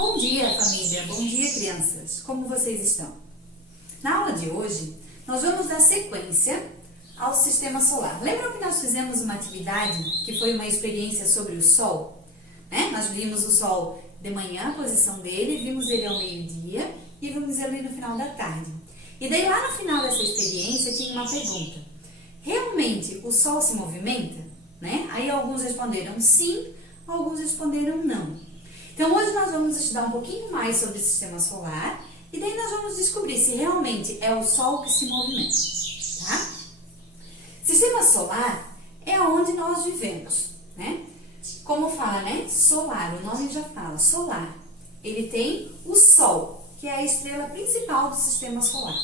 Bom dia, família! Bom dia, crianças! Como vocês estão? Na aula de hoje, nós vamos dar sequência ao sistema solar. Lembram que nós fizemos uma atividade que foi uma experiência sobre o Sol? Nós vimos o Sol de manhã, a posição dele, vimos ele ao meio-dia e vimos ele no final da tarde. E daí lá no final dessa experiência tinha uma pergunta. Realmente o Sol se movimenta? Aí alguns responderam sim, alguns responderam não. Então hoje nós vamos estudar um pouquinho mais sobre o sistema solar e daí nós vamos descobrir se realmente é o Sol que se movimenta, tá? Sistema solar é onde nós vivemos, Como fala, Solar, o nome já fala, solar. Ele tem o Sol, que é a estrela principal do sistema solar.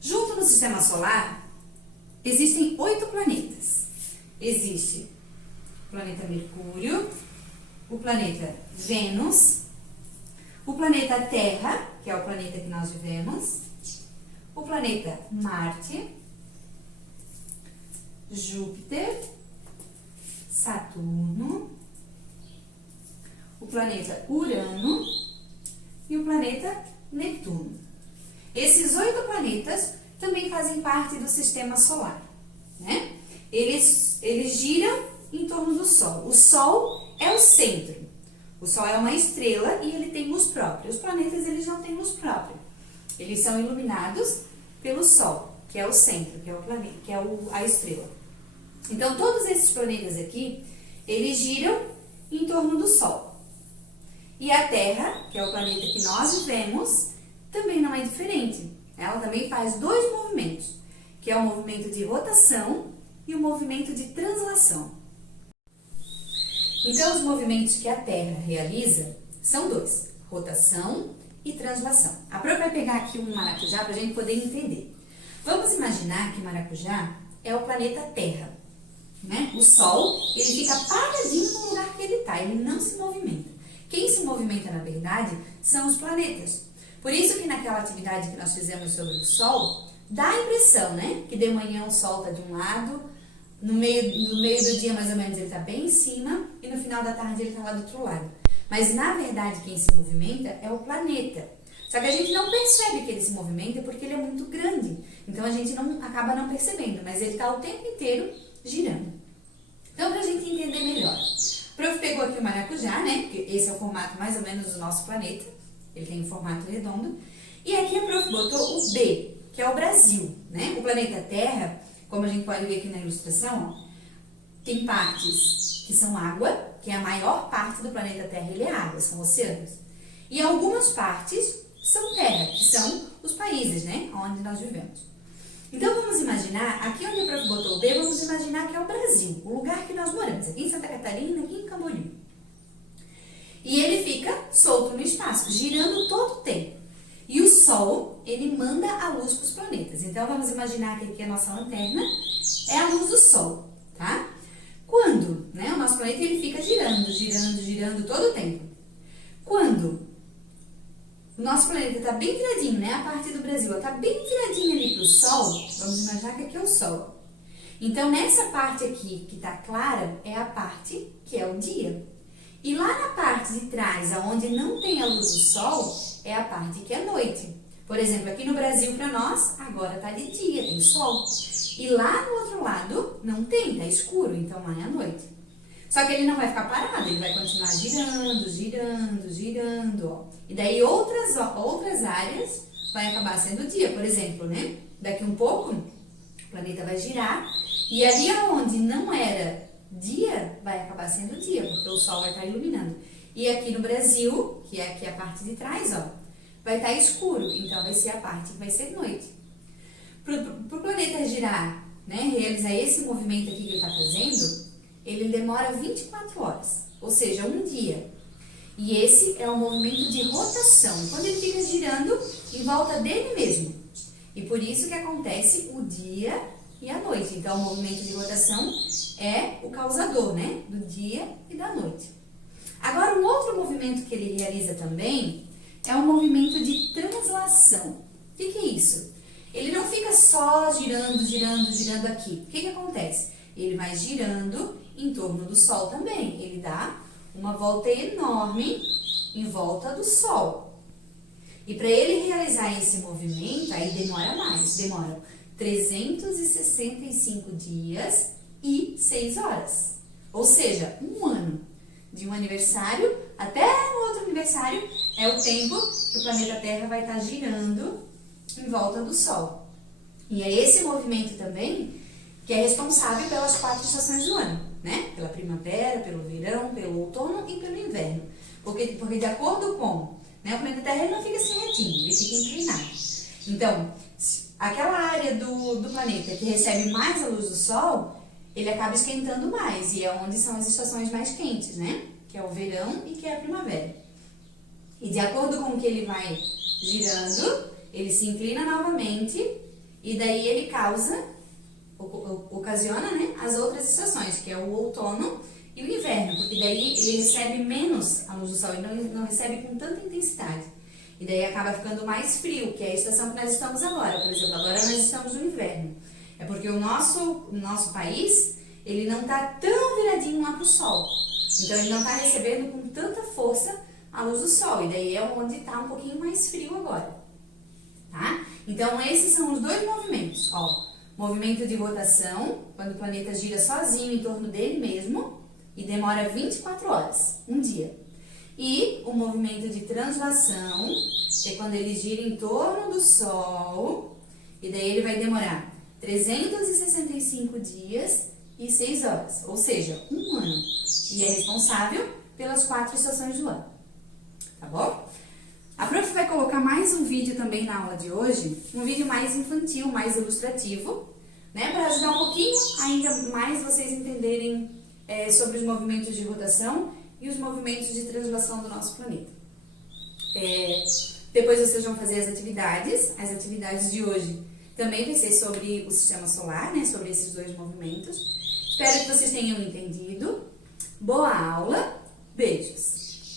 Junto no sistema solar, existem 8 planetas. Existe o planeta Mercúrio, o planeta Vênus, o planeta Terra, que é o planeta que nós vivemos, o planeta Marte, Júpiter, Saturno, o planeta Urano e o planeta Netuno. Esses 8 planetas também fazem parte do sistema solar, Eles giram em torno do Sol. O Sol é o centro. O Sol é uma estrela e ele tem luz própria. Os planetas, eles não têm luz própria. Eles são iluminados pelo Sol, que é o centro, que é o planeta, que é a estrela. Então, todos esses planetas aqui, eles giram em torno do Sol. E a Terra, que é o planeta que nós vivemos, também não é diferente. Ela também faz 2 movimentos, que é o movimento de rotação e o movimento de translação. Então, os movimentos que a Terra realiza são 2, rotação e translação. A Pro vai pegar aqui um maracujá para a gente poder entender. Vamos imaginar que maracujá é o planeta Terra, O Sol, ele fica paradinho no lugar que ele está, ele não se movimenta. Quem se movimenta, na verdade, são os planetas. Por isso que naquela atividade que nós fizemos sobre o Sol, dá a impressão, que de manhã o Sol está de um lado, no meio do dia, mais ou menos, ele está bem em cima e no final da tarde ele está lá do outro lado. Mas, na verdade, quem se movimenta é o planeta. Só que a gente não percebe que ele se movimenta porque ele é muito grande. Então, a gente acaba não percebendo, mas ele está o tempo inteiro girando. Então, para a gente entender melhor. O prof pegou aqui o maracujá, Porque esse é o formato mais ou menos do nosso planeta. Ele tem um formato redondo. E aqui a prof botou o B, que é o Brasil, O planeta Terra, como a gente pode ver aqui na ilustração, tem partes que são água, que é a maior parte do planeta Terra, ele é água, são oceanos. E algumas partes são terra, que são os países, onde nós vivemos. Então, vamos imaginar, aqui onde o prof botou o B, vamos imaginar que é o Brasil, o lugar que nós moramos, aqui em Santa Catarina, aqui em Camboriú. E ele fica solto no espaço, girando todo o tempo. E o Sol, ele manda a luz para os planetas. Então, vamos imaginar que aqui a nossa lanterna é a luz do Sol, tá? Quando, o nosso planeta ele fica girando todo o tempo. Quando o nosso planeta está bem viradinho, a parte do Brasil está bem viradinha ali para o Sol, vamos imaginar que aqui é o Sol. Então, nessa parte aqui que está clara, é a parte que é o dia. E lá na parte de trás, onde não tem a luz do Sol, é a parte que é noite. Por exemplo, aqui no Brasil, para nós, agora está de dia, tem sol. E lá no outro lado, não tem, está escuro, então lá é a noite. Só que ele não vai ficar parado, ele vai continuar girando, E daí outras áreas vai acabar sendo dia. Por exemplo, daqui um pouco, o planeta vai girar e ali onde não era dia, vai acabar sendo dia, porque o Sol vai estar iluminando. E aqui no Brasil, que é aqui a parte de trás, vai estar escuro, então vai ser a parte que vai ser noite. Para o planeta girar, realizar esse movimento aqui que ele está fazendo, ele demora 24 horas, ou seja, um dia. E esse é o movimento de rotação, quando ele fica girando em volta dele mesmo. E por isso que acontece o dia e a noite. Então, o movimento de rotação é o causador, do dia e da noite. Agora, um outro movimento que ele realiza também é o movimento de translação. O que é isso? Ele não fica só girando aqui. O que acontece? Ele vai girando em torno do Sol também. Ele dá uma volta enorme em volta do Sol. E para ele realizar esse movimento, aí demora mais, demoram 365 dias e 6 horas. Ou seja, um ano. De um aniversário até o outro aniversário é o tempo que o planeta Terra vai estar girando em volta do Sol. E é esse movimento também que é responsável pelas 4 estações do ano, né? Pela primavera, pelo verão, pelo outono e pelo inverno. Porque de acordo com, né, o planeta Terra ele não fica assim retinho, ele fica inclinado. Então, aquela área do planeta que recebe mais a luz do Sol, ele acaba esquentando mais, e é onde são as estações mais quentes, né? Que é o verão e que é a primavera. E de acordo com o que ele vai girando, ele se inclina novamente, e daí ele ocasiona, né, as outras estações, que é o outono e o inverno, porque daí ele recebe menos a luz do Sol, ele não recebe com tanta intensidade. E daí acaba ficando mais frio, que é a estação que nós estamos agora. Por exemplo, agora nós estamos no inverno. É porque o nosso país, ele não está tão viradinho lá para o Sol. Então, ele não está recebendo com tanta força a luz do Sol. E daí é onde está um pouquinho mais frio agora. Tá? Então, esses são os 2 movimentos. Ó, movimento de rotação, quando o planeta gira sozinho em torno dele mesmo e demora 24 horas, um dia. E o movimento de translação, que é quando ele gira em torno do Sol, e daí ele vai demorar 365 dias e 6 horas, ou seja, um ano. E é responsável pelas 4 estações do ano. Tá bom? A prof vai colocar mais um vídeo também na aula de hoje, um vídeo mais infantil, mais ilustrativo, né? Para ajudar um pouquinho ainda mais vocês entenderem sobre os movimentos de rotação e os movimentos de translação do nosso planeta. Depois vocês vão fazer as atividades de hoje também vai ser sobre o sistema solar, né? Sobre esses 2 movimentos. Espero que vocês tenham entendido. Boa aula, beijos!